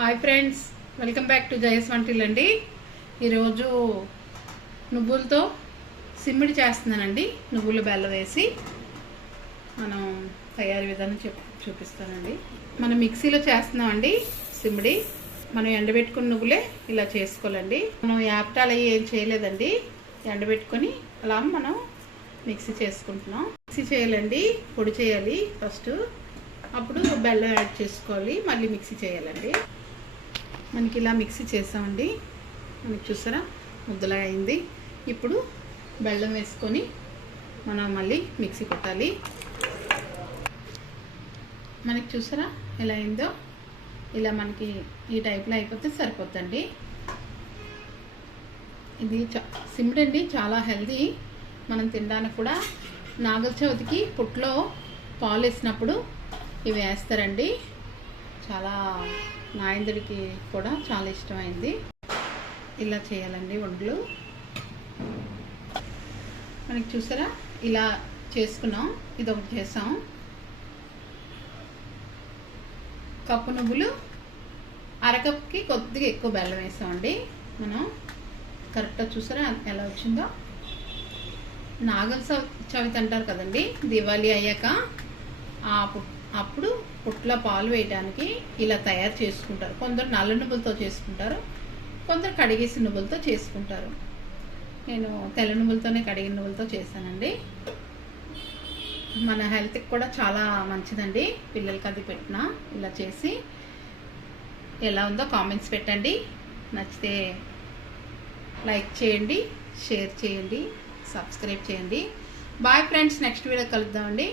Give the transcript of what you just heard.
Hi friends, welcome back to Jaya సvantaillu అండి. ఈరోజు నువ్వులతో సిమ్మిడి చేస్తున్నానండి. నువ్వులు బెల్లం వేసి మనం తయారీ విధానం చూపిస్తానండి. మనం మిక్సీలో చేస్తున్నామండి సిమ్మిడి. మనం ఎండబెట్టుకున్న నువ్వులే ఇలా చేసుకోవాలండి. మనం యాప్టాలు అవి ఏం చేయలేదండి. ఎండబెట్టుకొని అలా మనం మిక్సీ చేసుకుంటున్నాం. మిక్సీ చేయాలండి, పొడి చేయాలి ఫస్ట్. అప్పుడు బెల్లం యాడ్ చేసుకోవాలి, మళ్ళీ మిక్సీ చేయాలండి. మనకి ఇలా మిక్సీ చేసామండి. మనకి చూసారా ముద్దలా అయింది. ఇప్పుడు బెల్లం వేసుకొని మనం మళ్ళీ మిక్సీ కొట్టాలి. మనకి చూసారా ఎలా అయిందో, ఇలా మనకి ఈ టైప్లో అయిపోతే సరిపోద్దండి. ఇది సిమ్మిడి అండి, చాలా హెల్దీ. మనం తినడానికి కూడా నాగల చవితికి పుట్లో పాలు వేసినప్పుడు ఇవి వేస్తారండి. చాలా నాయందుడికి కూడా చాలా ఇష్టమైంది. ఇలా చేయాలండి వంటలు. మనకి చూసారా ఇలా చేసుకున్నాం. ఇది ఒకటి చేసాం. కప్పు నువ్వులు, అరకప్పుకి కొద్దిగా ఎక్కువ బెల్లం వేసామండి. మనం కరెక్ట్గా చూసారా ఎలా వచ్చిందో. నాగల చవితి అంటారు కదండి, దివాళీ అయ్యాక అప్పుడు పుట్ల పాలు వేయడానికి ఇలా తయారు చేసుకుంటారు. కొందరు నల్ల నువ్వులతో చేసుకుంటారు, కొందరు కడిగేసి నువ్వులతో చేసుకుంటారు. నేను తెల్ల నువ్వులతోనే, కడిగిన నువ్వులతో చేశానండి. మన హెల్త్కి కూడా చాలా మంచిదండి. పిల్లలకి అది పెట్టినా ఇలా చేసి ఎలా ఉందో కామెంట్స్ పెట్టండి. నచ్చితే లైక్ చేయండి, షేర్ చేయండి, సబ్స్క్రైబ్ చేయండి. బాయ్ ఫ్రెండ్స్, నెక్స్ట్ వీడియో కలుద్దామండి.